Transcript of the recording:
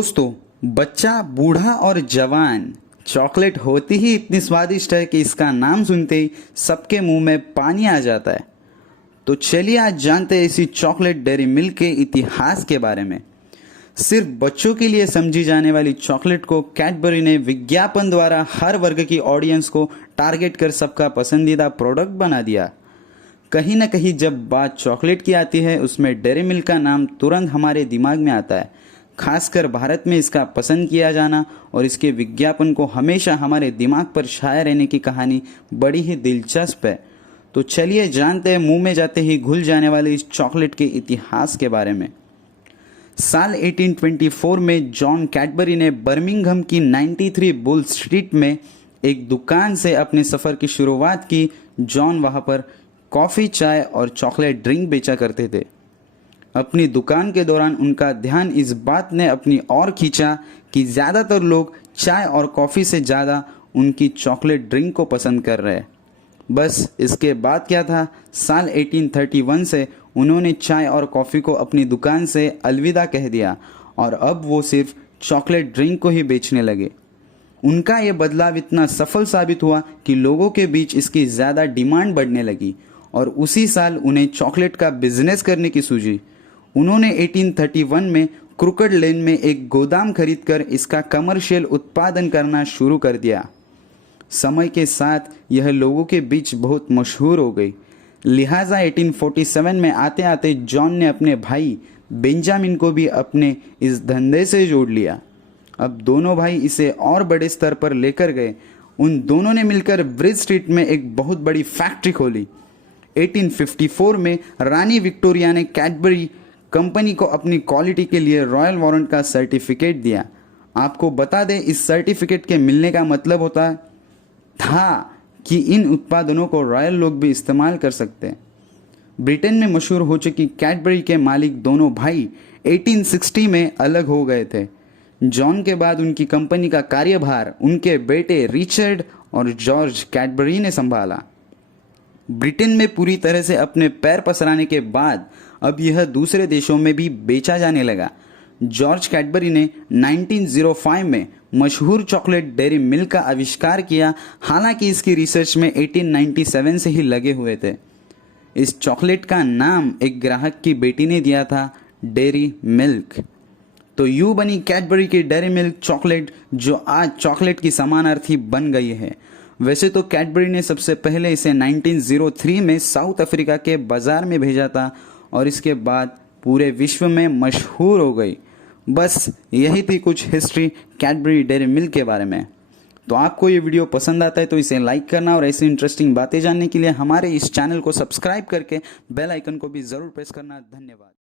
दोस्तों, बच्चा, बूढ़ा और जवान, चॉकलेट होती ही इतनी स्वादिष्ट है कि इसका नाम सुनते ही सबके मुंह में पानी आ जाता है। तो चलिए आज जानते हैं इसी चॉकलेट डेयरी मिल्क के इतिहास के बारे में। सिर्फ बच्चों के लिए समझी जाने वाली चॉकलेट को कैडबरी ने विज्ञापन द्वारा हर वर्ग की ऑडियंस को टारगेट कर सबका पसंदीदा प्रोडक्ट बना दिया। कहीं ना कहीं जब बात चॉकलेट की आती है, उसमें डेयरी मिल्क का नाम तुरंत हमारे दिमाग में आता है। खासकर भारत में इसका पसंद किया जाना और इसके विज्ञापन को हमेशा हमारे दिमाग पर छाए रहने की कहानी बड़ी ही दिलचस्प है। तो चलिए जानते हैं मुंह में जाते ही घुल जाने वाले इस चॉकलेट के इतिहास के बारे में। साल 1824 में जॉन कैडबरी ने बर्मिंघम की 93 बुल स्ट्रीट में एक दुकान से अपने सफ़र की शुरुआत की। जॉन वहां पर कॉफ़ी, चाय और चॉकलेट ड्रिंक बेचा करते थे। अपनी दुकान के दौरान उनका ध्यान इस बात ने अपनी ओर खींचा कि ज़्यादातर लोग चाय और कॉफ़ी से ज़्यादा उनकी चॉकलेट ड्रिंक को पसंद कर रहे हैं। बस इसके बाद क्या था, साल 1831 से उन्होंने चाय और कॉफ़ी को अपनी दुकान से अलविदा कह दिया और अब वो सिर्फ चॉकलेट ड्रिंक को ही बेचने लगे। उनका ये बदलाव इतना सफल साबित हुआ कि लोगों के बीच इसकी ज़्यादा डिमांड बढ़ने लगी और उसी साल उन्हें चॉकलेट का बिजनेस करने की सूझी। उन्होंने 1831 में क्रुकेड लेन में एक गोदाम खरीदकर इसका कमर्शियल उत्पादन करना शुरू कर दिया। समय के साथ यह लोगों के बीच बहुत मशहूर हो गई। लिहाजा 1847 में आते आते जॉन ने अपने भाई बेंजामिन को भी अपने इस धंधे से जोड़ लिया। अब दोनों भाई इसे और बड़े स्तर पर लेकर गए। उन दोनों ने मिलकर ब्रिज स्ट्रीट में एक बहुत बड़ी फैक्ट्री खोली। 1854 में रानी विक्टोरिया ने कैडबरी कंपनी को अपनी क्वालिटी के लिए रॉयल वारंट का सर्टिफिकेट दिया। आपको बता दें, इस सर्टिफिकेट के मिलने का मतलब होता था कि इन उत्पादनों को रॉयल लोग भी इस्तेमाल कर सकते हैं। ब्रिटेन में मशहूर हो चुकी कैडबरी के मालिक दोनों भाई 1860 में अलग हो गए थे। जॉन के बाद उनकी कंपनी का कार्यभार उनके बेटे रिचर्ड और जॉर्ज कैडबरी ने संभाला। ब्रिटेन में पूरी तरह से अपने पैर पसराने के बाद अब यह दूसरे देशों में भी बेचा जाने लगा। जॉर्ज कैडबरी ने 1905 में मशहूर चॉकलेट डेयरी मिल्क का आविष्कार किया। हालांकि इसकी रिसर्च में 1897 से ही लगे हुए थे। इस चॉकलेट का नाम एक ग्राहक की बेटी ने दिया था, डेयरी मिल्क। तो यूं बनी कैडबरी की डेयरी मिल्क चॉकलेट, जो आज चॉकलेट की समानार्थी बन गई है। वैसे तो कैडबरी ने सबसे पहले इसे 1903 में साउथ अफ्रीका के बाजार में भेजा था और इसके बाद पूरे विश्व में मशहूर हो गई। बस यही थी कुछ हिस्ट्री कैडबरी डेयरी मिल्क के बारे में। तो आपको ये वीडियो पसंद आता है तो इसे लाइक करना और ऐसी इंटरेस्टिंग बातें जानने के लिए हमारे इस चैनल को सब्सक्राइब करके बेल आइकन को भी ज़रूर प्रेस करना। धन्यवाद।